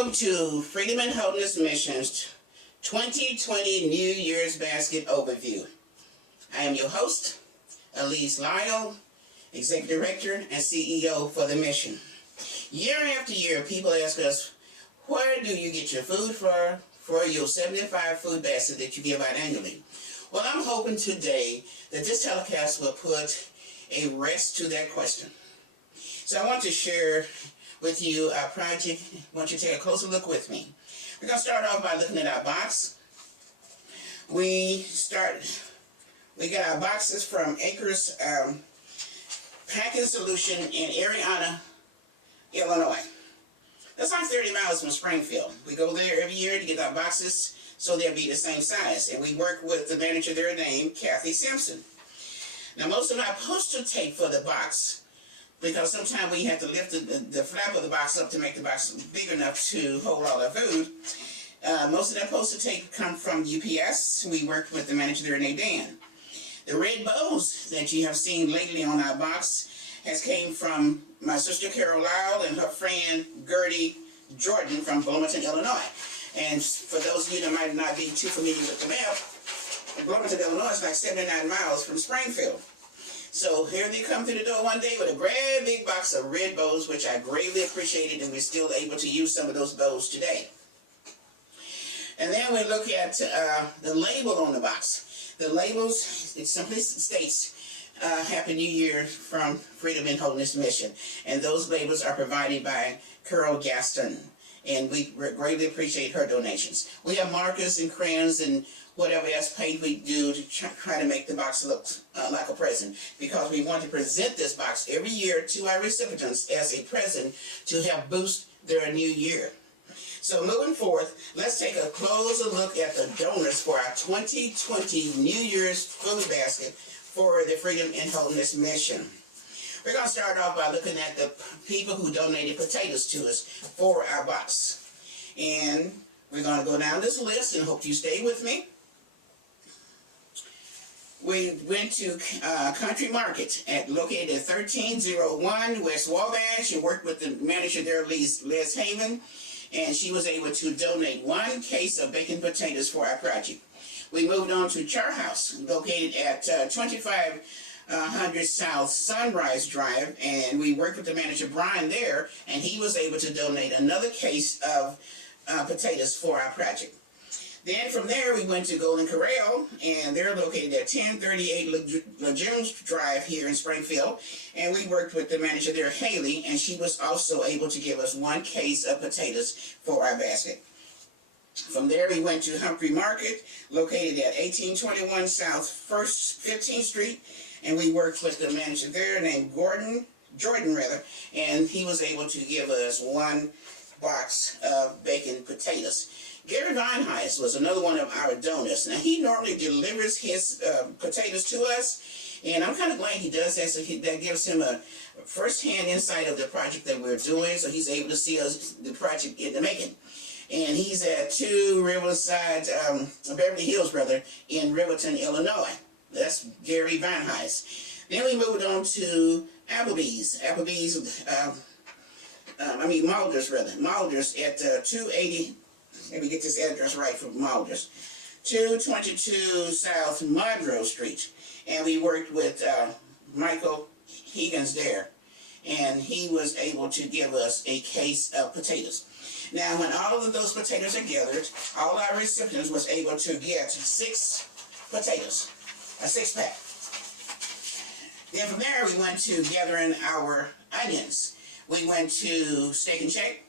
Welcome to Freedom and Holiness Missions 2020 New Year's Basket Overview. I am your host, Elise Lyle, Executive Director and CEO for the mission. Year after year, people ask us, where do you get your food for your 75 food basket that you give out annually? Well, I'm hoping today that this telecast will put a rest to that question. So I want to share with you our project. I want you to take a closer look with me. We're going to start off by looking at our box. We got our boxes from Acres Packing Solution in Ariana, Illinois. That's like 30 miles from Springfield. We go there every year to get our boxes so they'll be the same size. And we work with the manager there named Kathy Simpson. Now, most of our poster tape for the box, because sometimes we have to lift the flap of the box up to make the box big enough to hold all our food. Most of that poster tape come from UPS. We work with the manager there named Dan. The red bows that you have seen lately on our box has came from my sister Carol Lyle and her friend Gertie Jordan from Bloomington, Illinois. And for those of you that might not be too familiar with the map, Bloomington, Illinois is like 79 miles from Springfield. So here they come through the door one day with a great big box of red bows, which I greatly appreciated, and we're still able to use some of those bows today. And then we look at the label on the box. The labels, it simply states, Happy New Year from Freedom and Holiness Mission. And those labels are provided by Carol Gaston. And we greatly appreciate her donations. We have markers and crayons and whatever else paint we do to try to make the box look like a present, because we want to present this box every year to our recipients as a present to help boost their new year. So moving forth, let's take a closer look at the donors for our 2020 New Year's food basket for the Freedom and Holiness Mission. We're going to start off by looking at the people who donated potatoes to us for our box. And we're going to go down this list and hope you stay with me. We went to Country Market located at 1301 West Wabash and worked with the manager there, Liz Haven, and she was able to donate 1 case of baked potatoes for our project. We moved on to Char House, located at 2500 South Sunrise Drive, and we worked with the manager, Brian, there, and he was able to donate another case of potatoes for our project. Then from there, we went to Golden Corral, and they're located at 1038 Legumes Drive here in Springfield. And we worked with the manager there, Haley, and she was also able to give us 1 case of potatoes for our basket. From there, we went to Humphrey Market, located at 1821 South 15th Street, and we worked with the manager there named Jordan, and he was able to give us 1 box of baked potatoes. Gary Vinehise was another one of our donors. Now, he normally delivers his potatoes to us, and I'm kind of glad he does that, so that gives him a first-hand insight of the project that we're doing, so he's able to see the project in the making. And he's at 2 Riverside, Beverly Hills, in Riverton, Illinois. That's Gary Vinehise. Then we moved on to Maulders at 280, let me get this address right for Maulders, 222 South Monroe Street. And we worked with Michael Higgins there, and he was able to give us a case of potatoes. Now, when all of those potatoes are gathered, all our recipients was able to get 6 potatoes, a 6-pack. Then from there, we went to gathering our onions. We went to Steak and Shake,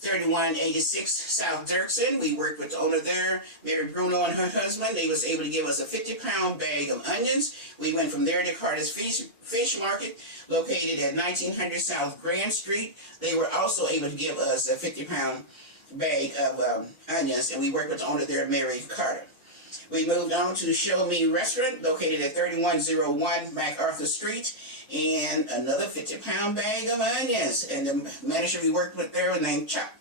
3186 South Dirksen. We worked with the owner there, Mary Bruno, and her husband. They was able to give us a 50-pound bag of onions. We went from there to Carter's Fish Market, located at 1900 South Grand Street. They were also able to give us a 50-pound bag of onions, and we worked with the owner there, Mary Carter. We moved on to Show Me Restaurant, located at 3101 MacArthur Street, and another 50-pound bag of onions. And the manager we worked with there was named Chuck.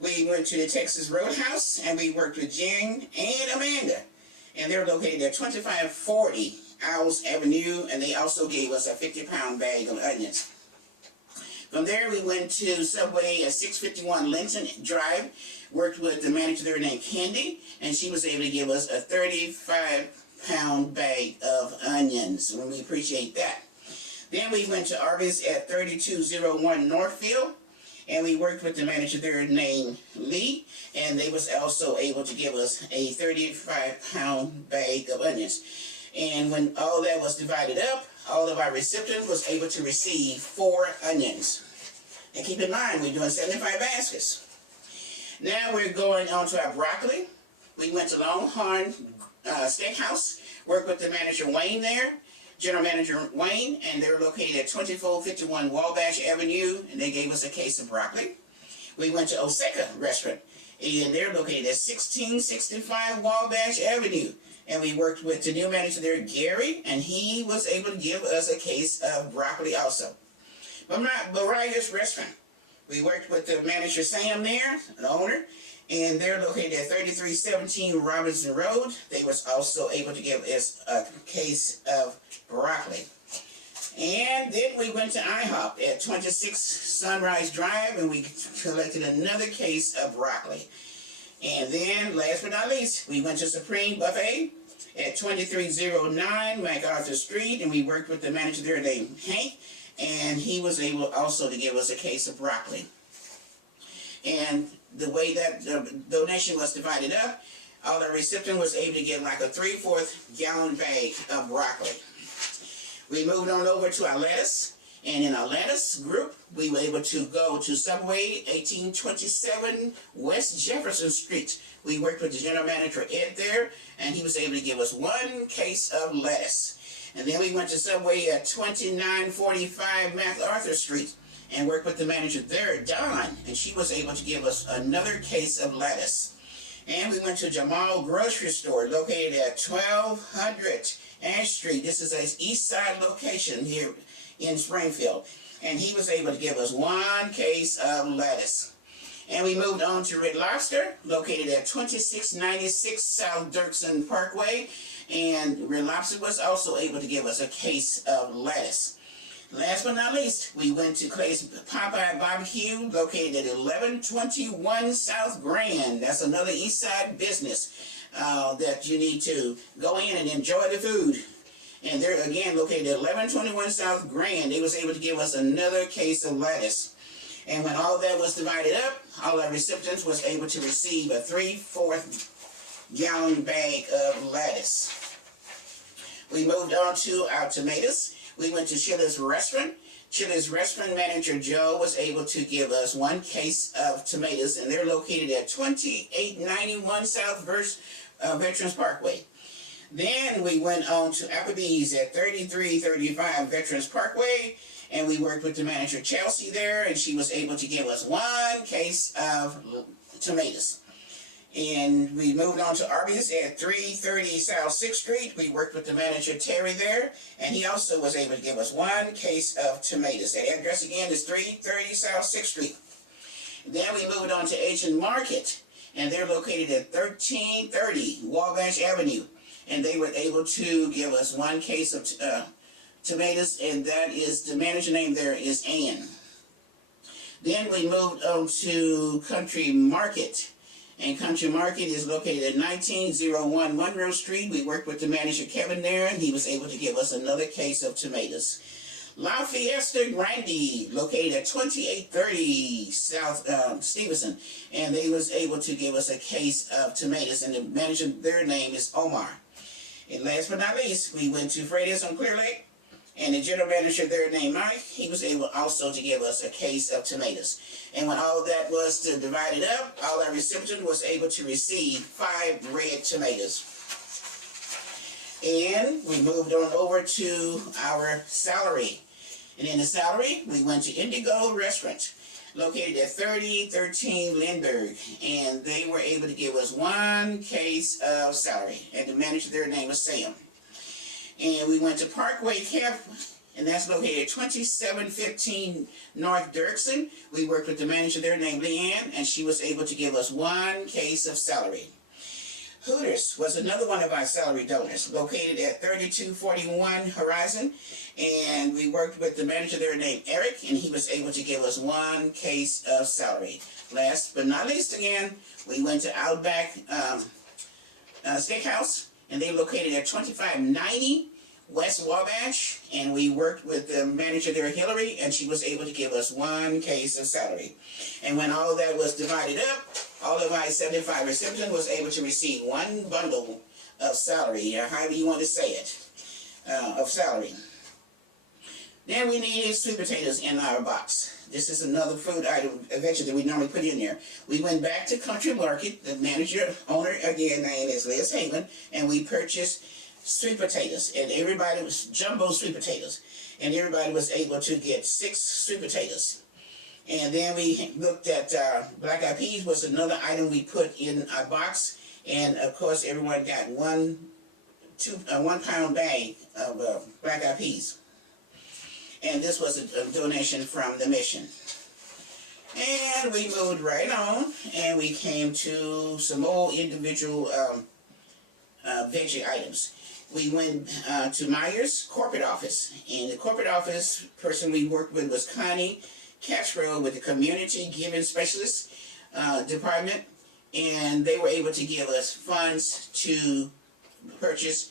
We went to the Texas Roadhouse, and we worked with Jen and Amanda. And they're located at 2540 Owls Avenue, and they also gave us a 50-pound bag of onions. From there, we went to Subway at 651 Linton Drive, worked with the manager there named Candy, and she was able to give us a 35-pound bag of onions, and we appreciate that. Then we went to Arby's at 3201 Northfield, and we worked with the manager there named Lee, and they was also able to give us a 35-pound bag of onions. And when all that was divided up, all of our recipients was able to receive 4 onions. And keep in mind, we're doing 75 baskets. Now we're going on to our broccoli. We went to Longhorn Steakhouse, worked with the manager Wayne there, General Manager Wayne, and they're located at 2451 Wabash Avenue, and they gave us a case of broccoli. We went to Oseka Restaurant, and they're located at 1665 Wabash Avenue, and we worked with the new manager there, Gary, and he was able to give us a case of broccoli also. Mariah's Restaurant, we worked with the manager Sam there, the owner, and they're located at 3317 Robinson Road. They was also able to give us a case of broccoli. And then we went to IHOP at 26 Sunrise Drive, and we collected another case of broccoli. And then, last but not least, we went to Supreme Buffet at 2309 MacArthur Street, and we worked with the manager there named Hank, and he was able also to give us a case of broccoli. And the way that the donation was divided up, all the recipient was able to get like a 3/4 gallon bag of broccoli. We moved on over to our lettuce, and in our lettuce group, we were able to go to Subway 1827 West Jefferson Street. We worked with the general manager Ed there, and he was able to give us 1 case of lettuce. And then we went to Subway at 2945 MacArthur Street, and worked with the manager there, Don, and she was able to give us another case of lettuce. And we went to Jamal Grocery Store, located at 1200 Ash Street. This is an east side location here in Springfield. And he was able to give us 1 case of lettuce. And we moved on to Red Lobster, located at 2696 South Dirksen Parkway. And Red Lobster was also able to give us a case of lettuce. Last but not least, we went to Clay's Popeye Barbecue, located at 1121 South Grand. That's another east side business that you need to go in and enjoy the food. And they're again located at 1121 South Grand. They was able to give us another case of lettuce. And when all that was divided up, all our recipients was able to receive a 3/4 gallon bag of lettuce. We moved on to our tomatoes. We went to Chili's Restaurant. Chili's Restaurant manager Joe was able to give us 1 case of tomatoes, and they're located at 2891 South Veterans Parkway. Then we went on to Applebee's at 3335 Veterans Parkway, and we worked with the manager Chelsea there, and she was able to give us 1 case of tomatoes. And we moved on to Arby's at 330 South 6th Street. We worked with the manager Terry there, and he also was able to give us 1 case of tomatoes. The address again is 330 South 6th Street. Then we moved on to Asian Market, and they're located at 1330 Wabash Avenue. And they were able to give us 1 case of tomatoes, and that is, the manager name there is Ann. Then we moved on to Country Market. And Country Market is located at 1901 Monroe Street. We worked with the manager Kevin there, and he was able to give us another case of tomatoes. La Fiesta Grande, located at 2830 South Stevenson, and they was able to give us a case of tomatoes, and the manager, their name is Omar. And last but not least, we went to Freddy's on Clear Lake, and the general manager there named Mike, he was able also to give us a case of tomatoes. And when all that was divided up, all our recipients was able to receive 5 red tomatoes. And we moved on over to our salary. And in the salary, we went to Indigo Restaurant, located at 3013 Lindbergh. And they were able to give us 1 case of salary. And the manager, their name was Sam. And we went to Parkway Camp, and that's located at 2715 North Dirksen. We worked with the manager there named Leanne, and she was able to give us 1 case of celery. Hooters was another one of our salary donors, located at 3241 Horizon, and we worked with the manager there named Eric, and he was able to give us 1 case of salary. Last but not least, again, we went to Outback Steakhouse, and they located at 2590 West Wabash, and we worked with the manager there, Hillary, and she was able to give us 1 case of salary. And when all that was divided up, all of our 75 recipients was able to receive 1 bundle of salary, or however you want to say it, of salary. Then we needed sweet potatoes in our box. This is another food item, eventually, that we normally put in there. We went back to Country Market. The manager, owner, again, name is Liz Haven, and we purchased sweet potatoes, and everybody was jumbo sweet potatoes, and everybody was able to get 6 sweet potatoes. And then we looked at black eyed peas was another item we put in our box, and of course everyone got 1 pound bag of black eyed peas. And this was a donation from the mission. And we moved right on, and we came to some more individual veggie items. We went to Myers corporate office, and the corporate office person we worked with was Connie Catchrow with the Community Giving Specialist Department, and they were able to give us funds to purchase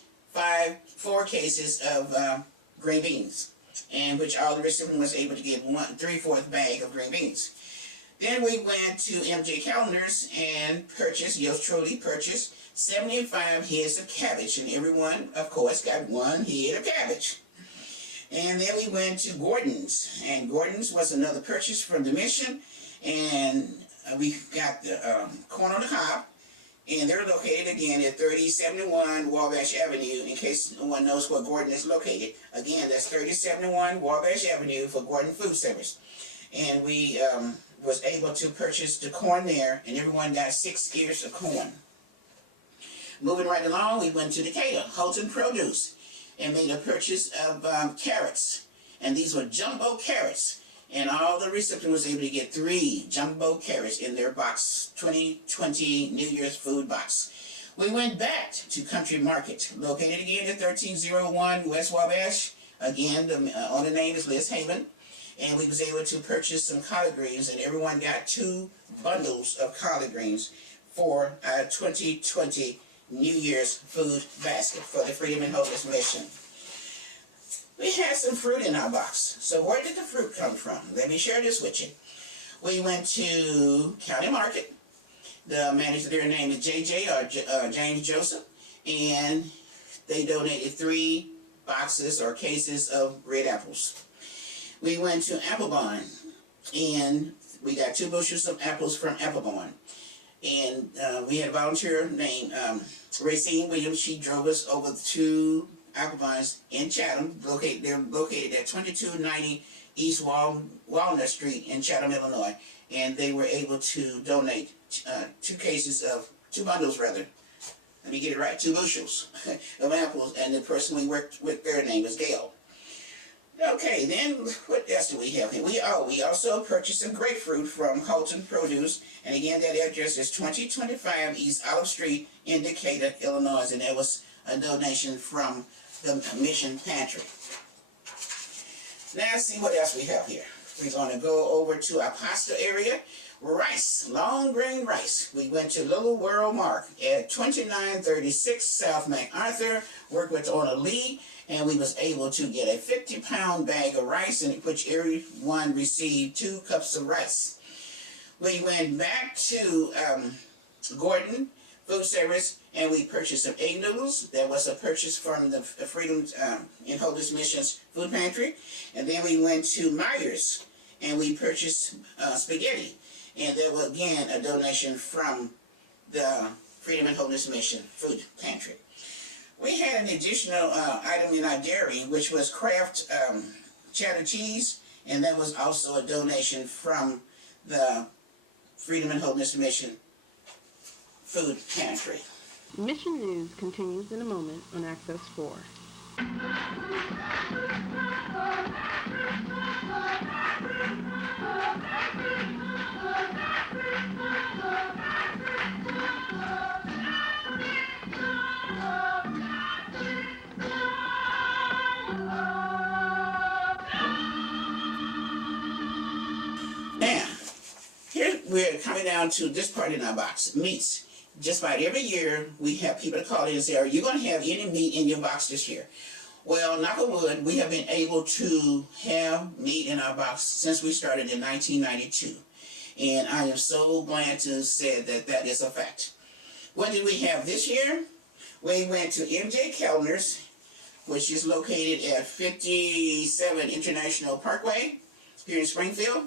4 cases of green beans, and which all the recipient was able to get 3/4 bag of green beans. Then we went to MJ Calendars and purchased, yours truly purchased, 75 heads of cabbage, and everyone, of course, got 1 head of cabbage. And then we went to Gordon's, and Gordon's was another purchase from the mission, and we got the corn on the cob, and they're located again at 3071 Wabash Avenue, in case no one knows where Gordon is located. Again, that's 3071 Wabash Avenue for Gordon Food Service. And we was able to purchase the corn there, and everyone got 6 ears of corn. Moving right along, we went to Decatur, Holton Produce, and made a purchase of carrots. And these were jumbo carrots. And all the recipient was able to get 3 jumbo carrots in their box, 2020 New Year's food box. We went back to Country Market, located again at 1301 West Wabash. Again, the owner name is Liz Haven. And we was able to purchase some collard greens, and everyone got 2 bundles of collard greens for 2020 New Year's food basket for the Freedom and Holiness Mission. We had some fruit in our box. So where did the fruit come from? Let me share this with you. We went to County Market. The manager there name is JJ, or James Joseph, and they donated 3 boxes or cases of red apples. We went to Applebarn, and we got 2 bushels of apples from Applebarn. And we had a volunteer named Racine Williams. She drove us over to Applebarns in Chatham. They're located at 2290 East Walnut Street in Chatham, Illinois. And they were able to donate 2 bundles rather. Let me get it right, 2 bushels of apples. And the person we worked with, their name was Gail. Okay, then what else do we have here? We also purchased some grapefruit from Holton Produce, and again that address is 2025 East Olive Street in Decatur, Illinois, and that was a donation from the Mission Pantry. Now let's see what else we have here. We're going to go over to our pasta area. Rice, long grain rice. We went to Little World Mark at 2936 South MacArthur, worked with owner Lee, and we was able to get a 50-pound bag of rice, in which everyone received 2 cups of rice. We went back to Gordon Food Service, and we purchased some egg noodles. That was a purchase from the Freedom and Holiness Missions Food Pantry. And then we went to Myers, and we purchased spaghetti. And there was, again, a donation from the Freedom and Holiness Mission Food Pantry. We had an additional item in our dairy, which was Kraft cheddar cheese, and that was also a donation from the Freedom and Holiness Mission Food Pantry. Mission News continues in a moment on Access 4. we're coming down to this part in our box, meats. Just about every year, we have people call in and say, are you going to have any meat in your box this year? Well, knock on wood, we have been able to have meat in our box since we started in 1992. And I am so glad to say that that is a fact. What did we have this year? We went to MJ Kellner's, which is located at 57 International Parkway here in Springfield.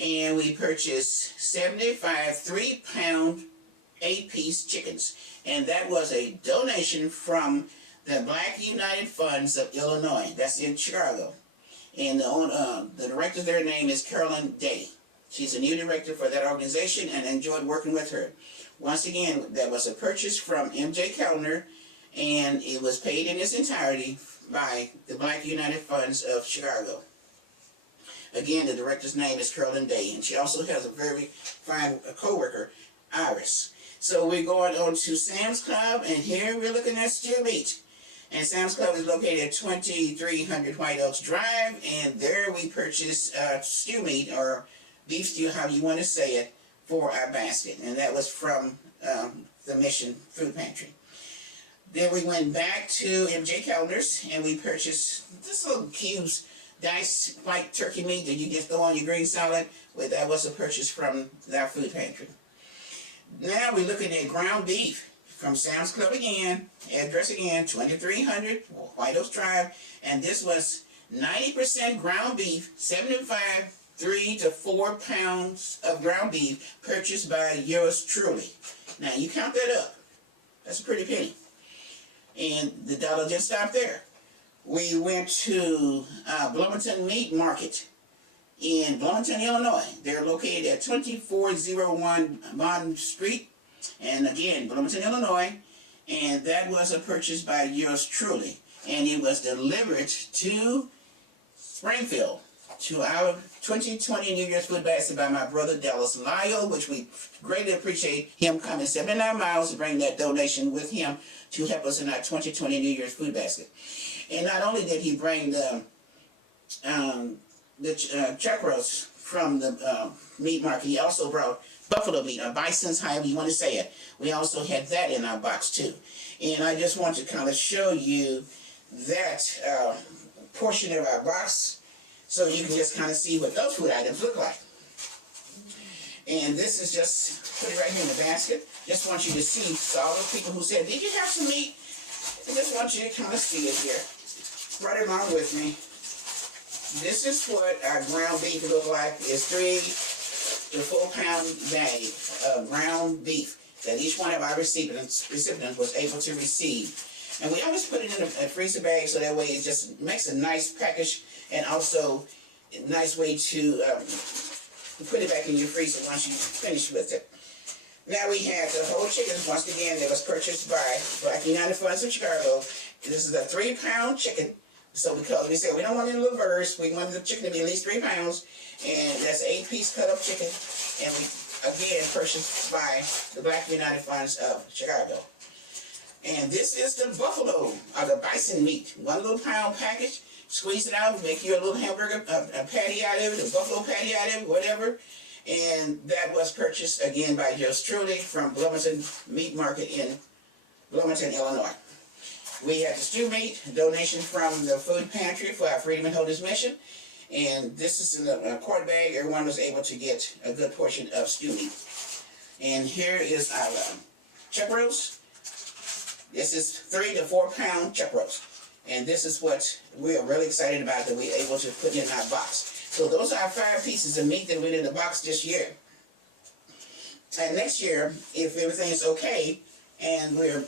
And we purchased 75 3-pound 8-piece chickens. And that was a donation from the Black United Funds of Illinois. That's in Chicago. And the director, their name is Carolyn Day. She's a new director for that organization, and I enjoyed working with her. Once again, that was a purchase from MJ Kellner, and it was paid in its entirety by the Black United Funds of Chicago. Again, the director's name is Carolyn Day, and she also has a very fine co-worker, Iris. So we're going on to Sam's Club, and here we're looking at stew meat. And Sam's Club is located at 2300 White Oaks Drive, and there we purchased stew meat, or beef stew, how you want to say it, for our basket. And that was from the Mission Food Pantry. Then we went back to MJ Kellner's, and we purchased this little cubes, diced white turkey meat that you just throw on your green salad. Well, that was a purchase from our food pantry. Now we're looking at ground beef from Sam's Club again. Address again, 2300 White Oaks Drive. And this was 90% ground beef, 75 3 to 4 pounds of ground beef purchased by yours truly. Now you count that up. That's a pretty penny. And the dollar didn't stop there. We went to Bloomington Meat Market in Bloomington, Illinois. They're located at 2401 Bond Street. And again, Bloomington, Illinois. And that was a purchase by yours truly. And it was delivered to Springfield, to our 2020 New Year's Food Basket by my brother Dallas Lyle, which we greatly appreciate him coming 79 miles to bring that donation with him to help us in our 2020 New Year's Food Basket. And not only did he bring the chuck roast from the meat market, he also brought buffalo meat, or bison's, however you want to say it. We also had that in our box too. And I just want to kind of show you that portion of our box, so you can just kind of see what those food items look like. And this is just, put it right here in the basket. Just want you to see, so all those people who said, did you have some meat? I just want you to kind of see it here. Right along with me. This is what our ground beef look like. It's 3 to 4 pound bag of ground beef that each one of our recipients was able to receive. And we always put it in a freezer bag so that way it just makes a nice package, and also a nice way to put it back in your freezer once you finish with it. Now we have the whole chickens, once again, that was purchased by Black United Funds of Chicago. This is a 3-pound chicken. So because we said we don't want any little birds, we want the chicken to be at least 3 pounds. And that's an 8-piece cut up chicken. And we, again, purchased by the Black United Funds of Chicago. And this is the buffalo, or the bison meat. 1 little pound package. Squeeze it out, make you a little hamburger, a patty out of it, a buffalo patty out of it, whatever. And that was purchased, again, by yours truly from Bloomington Meat Market in Bloomington, Illinois. We had the stew meat, a donation from the food pantry for our Freedom and Holiness Mission. And this is in a quart bag. Everyone was able to get a good portion of stew meat. And here is our chuck roast. This is 3 to 4 pound chuck roast. And this is what we are really excited about, that we're able to put in our box. So those are our 5 pieces of meat that went in the box this year. And next year, if everything is okay, and we're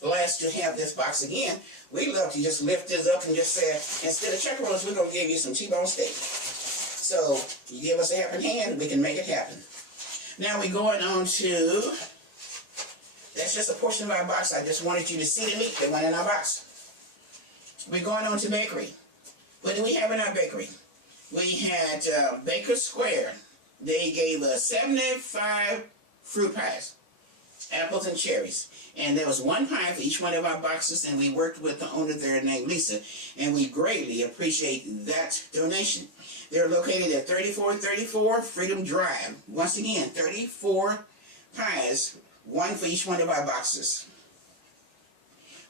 blessed to have this box again, we love to just lift this up and just say, instead of chuck roast, we're going to give you some T-bone steak. So you give us a helping hand, we can make it happen. Now we're going on to, that's just a portion of our box. I just wanted you to see the meat that went in our box. We're going on to bakery. What do we have in our bakery? We had Baker Square. They gave us 75 fruit pies. apples and cherries. And there was one pie for each one of our boxes, and we worked with the owner there named Lisa, and we greatly appreciate that donation. They're located at 3434 Freedom Drive. Once again, 34 pies, one for each one of our boxes.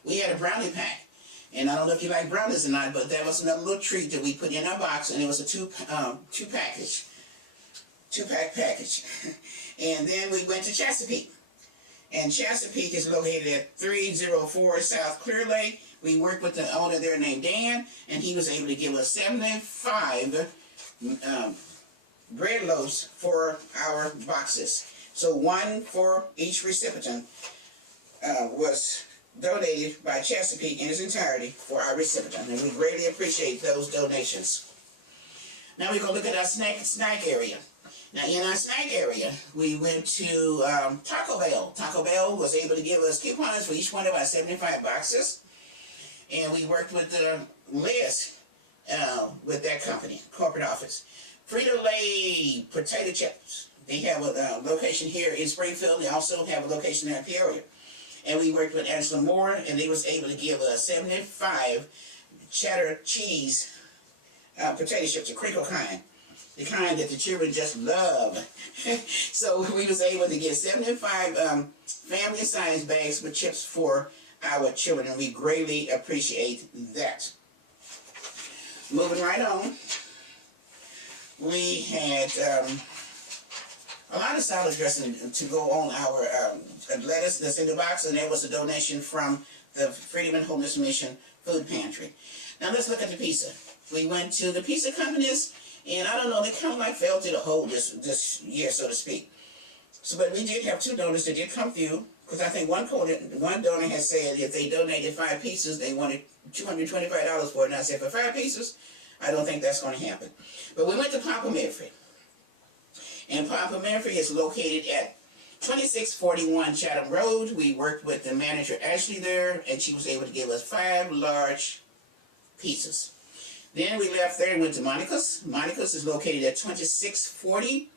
We had a brownie pack, and I don't know if you like brownies or not, but that was another little treat that we put in our box, and it was a two-pack package. And then we went to Chesapeake. And Chesapeake is located at 304 South Clear Lake. We worked with the owner there named Dan, and he was able to give us 75 bread loaves for our boxes. So one for each recipient was donated by Chesapeake in its entirety for our recipient, and we greatly appreciate those donations. Now we're going to look at our snack area. Now, in our snack area, we went to Taco Bell. Taco Bell was able to give us coupons for each one of our 75 boxes. And we worked with Liz with that company, corporate office. Frito-Lay potato chips. They have a location here in Springfield. They also have a location there in Peoria. And we worked with Angela Moore, and they was able to give us 75 cheddar cheese potato chips, the crinkle kind. The kind that the children just love. So we was able to get 75 family-sized bags with chips for our children, and we greatly appreciate that. Moving right on, we had a lot of salad dressing to go on our lettuce that's in the box, and that was a donation from the Freedom and Homeless Mission Food Pantry. Now let's look at the pizza. We went to the pizza companies, and I don't know, they kind of like fell to the hole this year, so to speak. So, but we did have two donors that did come through, because I think one donor has said if they donated 5 pieces, they wanted $225 for it. And I said, for 5 pieces, I don't think that's going to happen. But we went to Papa Murphy. And Papa Murphy is located at 2641 Chatham Road. We worked with the manager Ashley there, and she was able to give us 5 large pizzas. Then we left there and went to Monica's. Monica's is located at 2640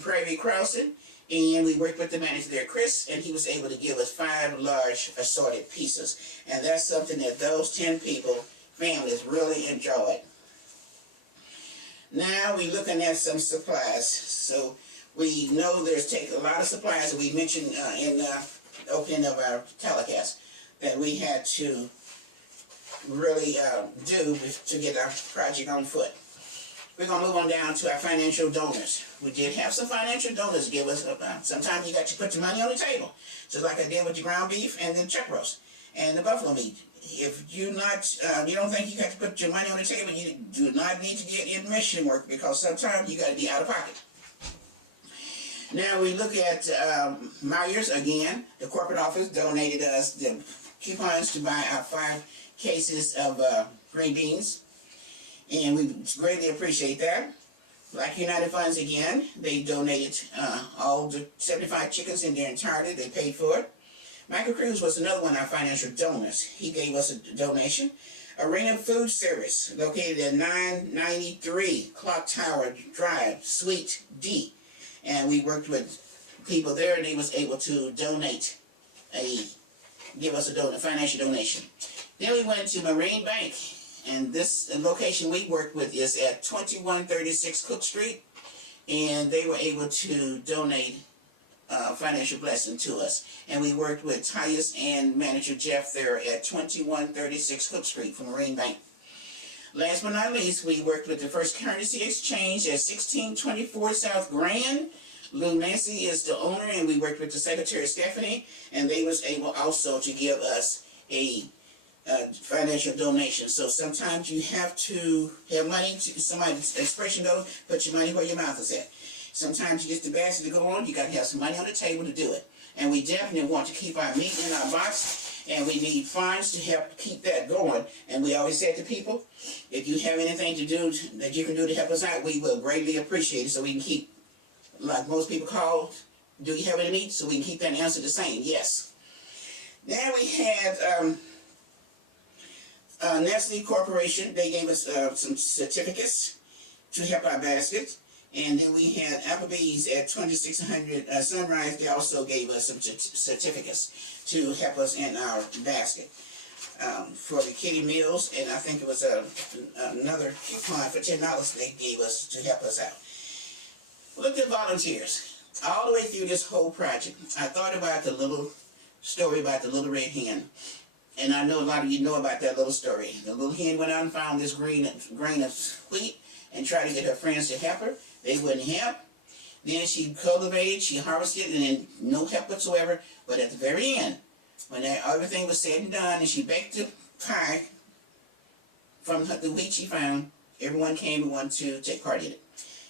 Prairie Crossing. And we worked with the manager there, Chris, and he was able to give us 5 large assorted pizzas. And that's something that those 10 people, families, really enjoyed. Now we're looking at some supplies. So we know there's a lot of supplies that we mentioned in the opening of our telecast that we had to really do to get our project on foot. We're going to move on down to our financial donors. We did have some financial donors give us, sometimes you got to put your money on the table. Just like I did with the ground beef and the chuck roast and the buffalo meat. If you don't think you got to put your money on the table, you do not need to get in mission work, because sometimes you got to be out of pocket. Now we look at Myers again. The corporate office donated us the coupons to buy our 5 cases of green beans. And we greatly appreciate that. Black United Funds again, they donated all the 75 chickens in their entirety. They paid for it. Michael Cruz was another one of our financial donors. He gave us a donation. Arena Food Service, located at 993 Clock Tower Drive, Suite D. And we worked with people there, and they was able to give us a financial donation. Then we went to Marine Bank. And this location we worked with is at 2136 Cook Street, and they were able to donate financial blessing to us. And we worked with Tyus and manager Jeff there at 2136 Cook Street for Marine Bank. Last but not least, we worked with the First Currency Exchange at 1624 South Grand. Lou Nancy is the owner, and we worked with the secretary Stephanie, and they was able also to give us a financial donation. So sometimes you have to have money. Somebody's expression goes, put your money where your mouth is at. Sometimes you get the basket to go on, you got to have some money on the table to do it. And we definitely want to keep our meat in our box, and we need funds to help keep that going. And we always say to people, if you have anything to do that you can do to help us out, we will greatly appreciate it, so we can keep, like most people call, do you have any meat? So we can keep that answer the same, yes. Then we had Nestle Corporation. They gave us some certificates to help our basket. And then we had Applebee's at 2600 Sunrise. They also gave us some certificates to help us in our basket for the kiddie meals. And I think it was another coupon for $10 they gave us to help us out. Look at volunteers. All the way through this whole project, I thought about the little story about the little red hen. And I know a lot of you know about that little story. The little hen went out and found this grain of wheat and tried to get her friends to help her. They wouldn't help. Then she cultivated, she harvested, and then no help whatsoever. But at the very end, when everything was said and done, and she baked the pie from the wheat she found, everyone came and wanted to take part in it.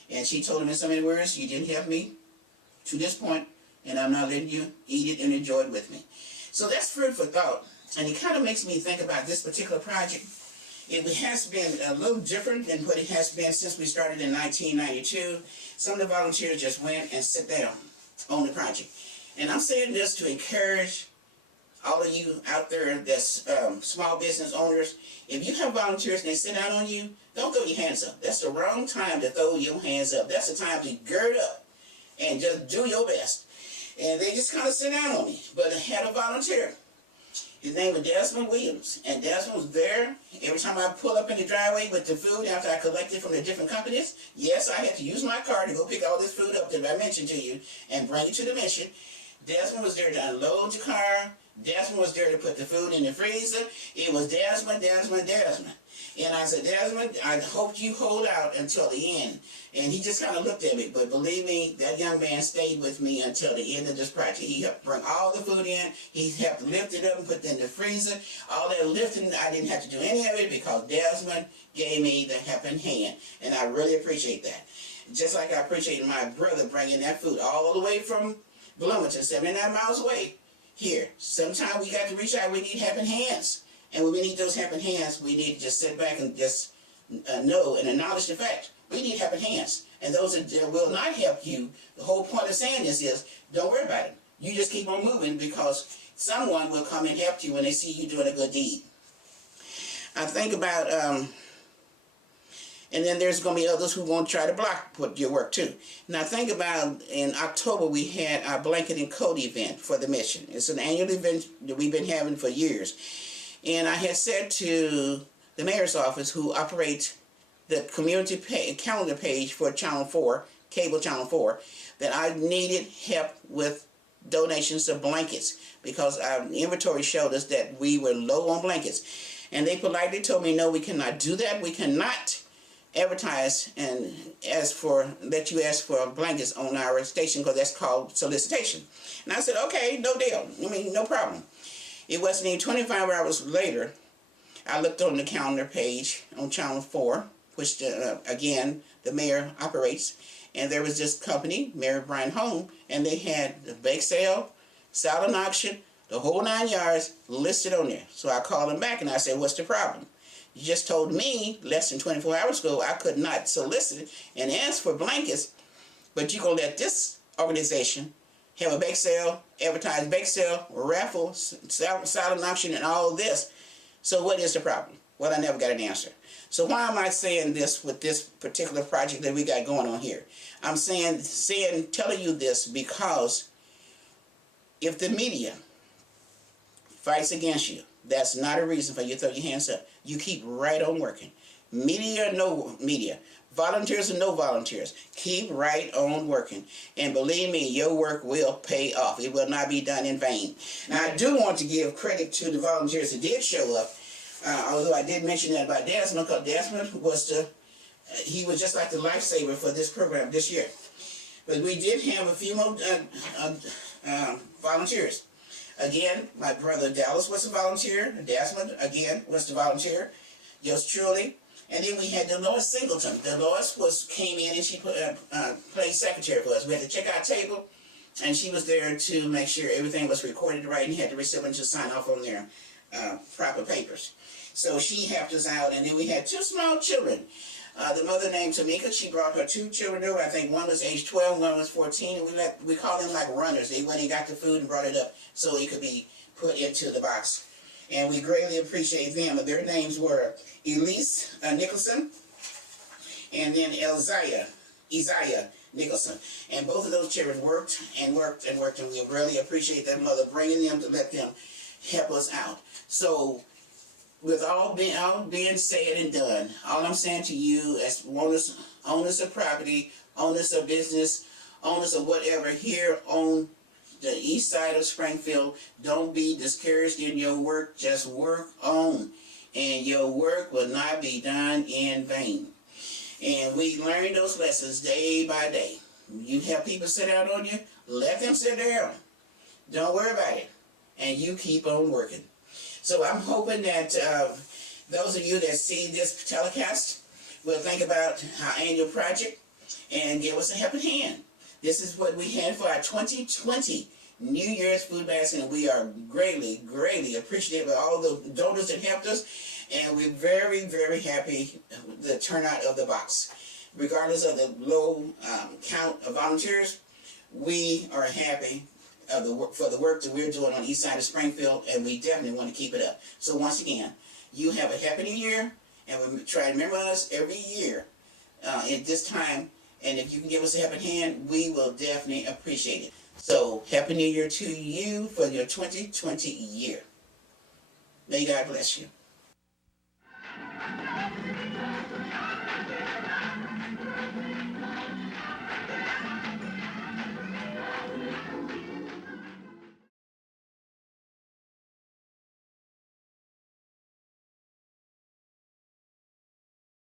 And she told them in so many words, you didn't help me to this point, and I'm not letting you eat it and enjoy it with me. So that's food for thought. And it kind of makes me think about this particular project. It has been a little different than what it has been since we started in 1992. Some of the volunteers just went and sat down on the project. And I'm saying this to encourage all of you out there that's small business owners. If you have volunteers and they sit down on you, don't throw your hands up. That's the wrong time to throw your hands up. That's the time to gird up and just do your best. And they just kind of sit down on me. But I had a volunteer. His name was Desmond Williams, and Desmond was there every time I pull up in the driveway with the food after I collected from the different companies. Yes, I had to use my car to go pick all this food up that I mentioned to you and bring it to the mission. Desmond was there to unload the car. Desmond was there to put the food in the freezer. It was Desmond. And I said, Desmond, I hope you hold out until the end. And he just kind of looked at me. But believe me, that young man stayed with me until the end of this project. He helped bring all the food in. He helped lift it up and put it in the freezer. All that lifting, I didn't have to do any of it because Desmond gave me the helping hand. And I really appreciate that. Just like I appreciate my brother bringing that food all the way from Bloomington, 79 miles away here. Sometimes we got to reach out. We need helping hands. And when we need those helping hands, we need to just sit back and just know and acknowledge the fact. We need helping hands. And those that will not help you, the whole point of saying this is, don't worry about it. You just keep on moving because someone will come and help you when they see you doing a good deed. I think about, and then there's going to be others who won't try to block your work too. Now think about, in October we had our Blanket and Coat event for the mission. It's an annual event that we've been having for years. And I had said to the mayor's office, who operates the community calendar page for Channel 4, cable Channel 4, that I needed help with donations of blankets because our inventory showed us that we were low on blankets. And they politely told me, no, we cannot do that. We cannot advertise and let you ask for blankets on our station because that's called solicitation. And I said, okay, no deal. I mean, no problem. It wasn't even 25 hours later, I looked on the calendar page on Channel 4, which, again, the mayor operates, and there was this company, Mary Brian Home, and they had the bake sale, silent auction, the whole 9 yards listed on there. So I called them back and I said, what's the problem? You just told me less than 24 hours ago I could not solicit and ask for blankets, but you're going to let this organization have a bake sale, advertise bake sale, raffle, silent auction, and all this. So what is the problem? Well, I never got an answer. So why am I saying this with this particular project that we got going on here? I'm telling you this because if the media fights against you, that's not a reason for you to throw your hands up. You keep right on working. Media or no media, volunteers or no volunteers, keep right on working. And believe me, your work will pay off. It will not be done in vain. Now, I do want to give credit to the volunteers that did show up, although I did mention that about Desmond, because Desmond was he was just like the lifesaver for this program this year. But we did have a few more volunteers. Again, my brother Dallas was a volunteer. Desmond, again, was the volunteer. Yours truly. And then we had Dolores Singleton. Dolores came in and she played secretary for us. We had to check our table, and she was there to make sure everything was recorded right and had the recipients to sign off on their proper papers. So she helped us out, and then we had two small children. The mother named Tamika, she brought her two children over. I think one was age 12, one was 14, and we call them like runners. They went and got the food and brought it up so it could be put into the box. And we greatly appreciate them. Their names were Elise Nicholson and then Elziah Isaiah Nicholson. And both of those children worked and worked and worked, and we really appreciate that mother bringing them to let them help us out. So with all being said and done, all I'm saying to you as owners of property, owners of business, owners of whatever here on the east side of Springfield, don't be discouraged in your work. Just work on, and your work will not be done in vain. And we learn those lessons day by day. You have people sit out on you, let them sit down. Don't worry about it. And you keep on working. So I'm hoping that those of you that see this telecast will think about our annual project and give us a helping hand. This is what we had for our 2020 New Year's food basket, and we are greatly, greatly appreciative of all the donors that helped us, and we're very, very happy with the turnout of the box. Regardless of the low count of volunteers, we are happy for the work that we're doing on the east side of Springfield, and we definitely want to keep it up. So once again, you have a happy new year, and we try to remember us every year at this time, and if you can give us a helping hand, we will definitely appreciate it. So happy new year to you for your 2020 year. May God bless you.